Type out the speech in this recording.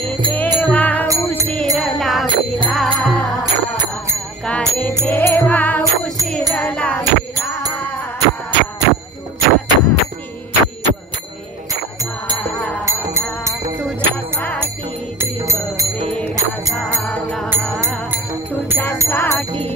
रे देवा उशीर लाविला, का रे देवा उशीर लाविला, तुझ्यासाठी जीव वेडा झाला, तुझ्यासाठी जीव वेडा झाला, तुझ्यासाठी